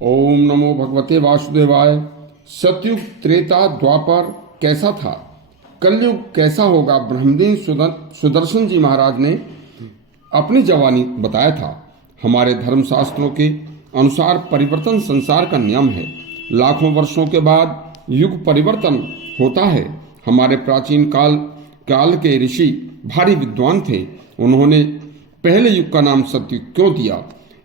ओम नमो भगवते वासुदेवाय। सतयुग, त्रेता, द्वापर कैसा था, कलयुग कैसा होगा, ब्रह्मदेव सुदर्शन जी महाराज ने अपनी जवानी बताया था। हमारे धर्मशास्त्रों के अनुसार परिवर्तन संसार का नियम है। लाखों वर्षों के बाद युग परिवर्तन होता है। हमारे प्राचीन काल के ऋषि भारी विद्वान थे। उन्होंने पहले युग का नाम सतयुग क्यों दिया?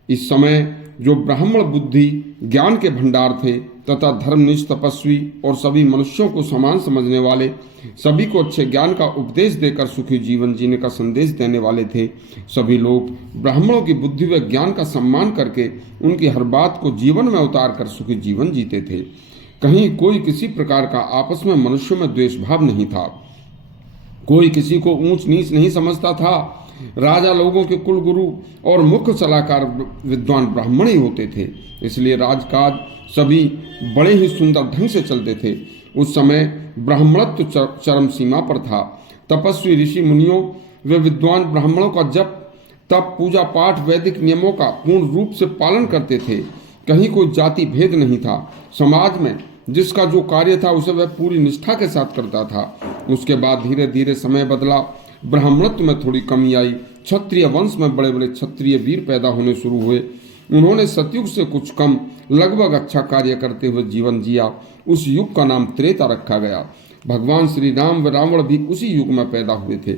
इस समय जो ब्राह्मण बुद्धि ज्ञान के भंडार थे तथा धर्मनिष्ठ तपस्वी और सभी मनुष्यों को समान समझने वाले, सभी को अच्छे ज्ञान का उपदेश देकर सुखी जीवन जीने का संदेश देने वाले थे। सभी लोग ब्राह्मणों की बुद्धि व ज्ञान का सम्मान करके उनकी हर बात को जीवन में उतार कर सुखी जीवन जीते थे। कहीं कोई किसी प्रकार का आपस में मनुष्यों में द्वेष भाव नहीं था। कोई किसी को ऊंच नीच नहीं समझता था। राजा लोगों के कुल गुरु और मुख्य सलाहकार विद्वान ब्राह्मण ही होते थे। इसलिए राजकाज सभी बड़े ही सुंदर ढंग से चलते थे। उस समय ब्राह्मणत्व चरम सीमा पर था। तपस्वी ऋषि मुनियों व विद्वान ब्राह्मणों का जप तप पूजा पाठ वैदिक नियमों का पूर्ण रूप से पालन करते थे। कहीं कोई जाति भेद नहीं था। समाज में जिसका जो कार्य था उसे वह पूरी निष्ठा के साथ करता था। उसके बाद धीरे धीरे समय बदला। ब्राह्मणत्व में थोड़ी कमी आई। क्षत्रिय वंश में बड़े बड़े क्षत्रिय वीर पैदा होने शुरू हुए। उन्होंने सतयुग से कुछ कम लगभग अच्छा कार्य करते हुए जीवन जिया। उस युग का नाम त्रेता रखा गया। भगवान श्री राम व रावण भी उसी युग में पैदा हुए थे।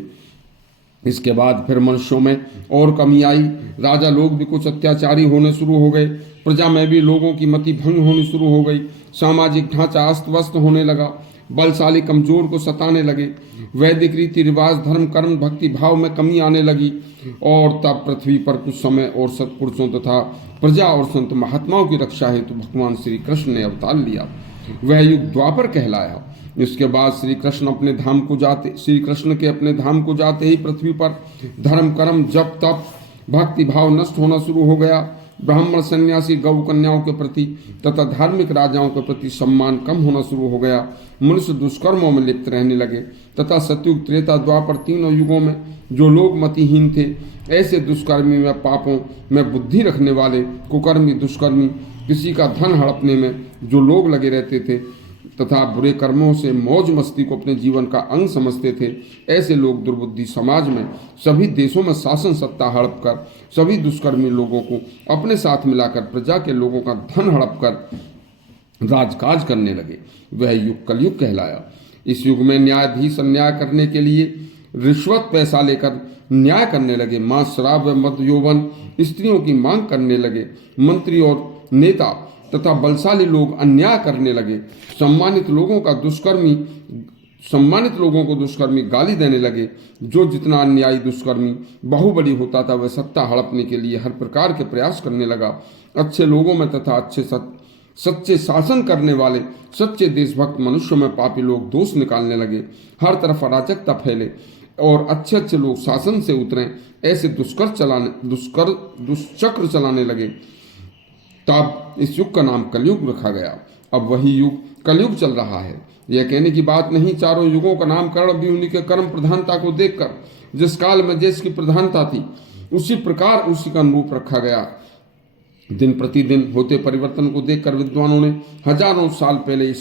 इसके बाद फिर मनुष्यों में और कमी आई। राजा लोग भी कुछ अत्याचारी होने शुरू हो गए। प्रजा में भी लोगों की मति भंग होनी शुरू हो गई। सामाजिक ढांचा अस्त व्यस्त होने लगा। बलशाली कमजोर को सताने लगे। वैदिक रीति रिवाज धर्म कर्म भक्ति भाव में कमी आने लगी। और तब पृथ्वी पर कुछ समय और सत्पुरुषों तथा प्रजा और संत महात्माओं की रक्षा हेतु भगवान श्री कृष्ण ने अवतार लिया। वह युग द्वापर कहलाया। इसके बाद श्री कृष्ण के अपने धाम को जाते ही पृथ्वी पर धर्म कर्म जप तप भक्ति भाव नष्ट होना शुरू हो गया। ब्राह्मण सन्यासी गौ कन्याओं के प्रति तथा धार्मिक राजाओं के प्रति सम्मान कम होना शुरू हो गया। मनुष्य दुष्कर्मों में लिप्त रहने लगे तथा सतयुग त्रेता द्वापर तीनों युगों में जो लोग मतिहीन थे, ऐसे दुष्कर्मी व पापों में बुद्धि रखने वाले कुकर्मी दुष्कर्मी, किसी का धन हड़पने में जो लोग लगे रहते थे तथा बुरे कर्मों से मौज मस्ती को अपने जीवन का अंग समझते थे, ऐसे लोग दुर्बुद्धि समाज में सभी देशों में शासन सत्ता हड़प कर सभी दुष्कर्मी लोगों को अपने साथ मिलाकर प्रजा के लोगों का धन हड़प कर राजकाज करने लगे। वह युग कलयुग कहलाया। इस युग में न्यायाधीश अन्याय करने के लिए रिश्वत पैसा लेकर न्याय करने लगे। मांस शराब व मद यौवन स्त्रियों की मांग करने लगे। मंत्री और नेता तथा बलशाली लोग अन्याय करने लगे। सम्मानित लोगों को दुष्कर्मी गाली देने लगे। जो जितना अन्यायी दुष्कर्मी बाहुबली होता था वह सत्ता हड़पने के लिए हर प्रकार के प्रयास करने लगा। अच्छे लोगों में तथा सच्चे शासन करने वाले सच्चे देशभक्त मनुष्यों में पापी लोग दोष निकालने लगे। हर तरफ अराजकता फैले और अच्छे अच्छे लोग शासन से उतरे। ऐसे दुष्चक्र चलाने लगे। तब इस युग का नाम कलयुग रखा गया। अब वही युग कलयुग चल रहा है। यह कहने की बात नहीं। चारों युगों का नामकरण भी उन्हीं के कर्म प्रधानता को देखकर, जिस काल में जिसकी प्रधानता थी उसी प्रकार उसी का अनुरूप रखा गया। दिन प्रतिदिन होते परिवर्तन को देखकर विद्वानों ने हजारों साल पहले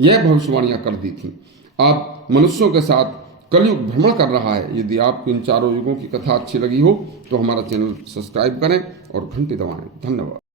यह भविष्यवाणियां कर दी थी। अब मनुष्यों के साथ कलयुग भ्रमण कर रहा है। यदि आपको इन चारों युगों की कथा अच्छी लगी हो तो हमारा चैनल सब्सक्राइब करें और घंटी दबाएं। धन्यवाद।